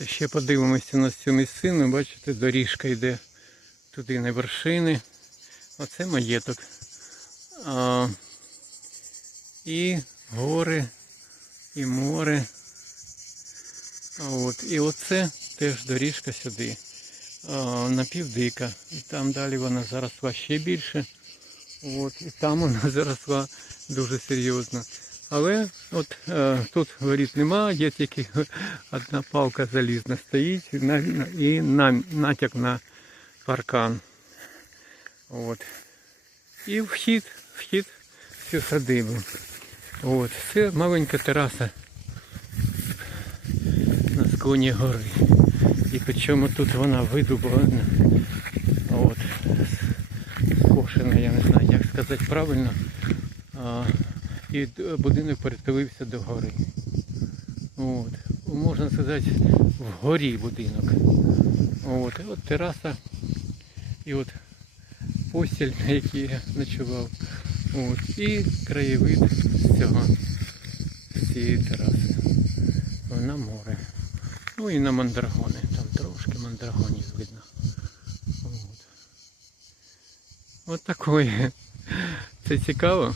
Ще подивимося на цю місцину. Бачите, доріжка йде туди на вершини. Оце маєток. А, і гори, і море. А от, і оце теж доріжка сюди. А, напівдика. І там далі вона заросла ще більше. От, і там вона заросла дуже серйозно. Але от е, тут воріт нема, є тільки одна палка залізна стоїть і, на, і на, натяк на паркан. От. І вхід, вхід в цю садибу. От. Це маленька тераса на склоні гори. І причому тут вона видубана. От. Скошена, я не знаю, як сказати правильно. І будинок перетилився до гори. От. Можна сказати, вгорі будинок. От. От тераса. І от постіль, на якій я ночував. От. І краєвид з цього, з цієї тераси. На море. Ну і на мандрагони. Там трошки мандрагонів видно. От. От такое. Це цікаво.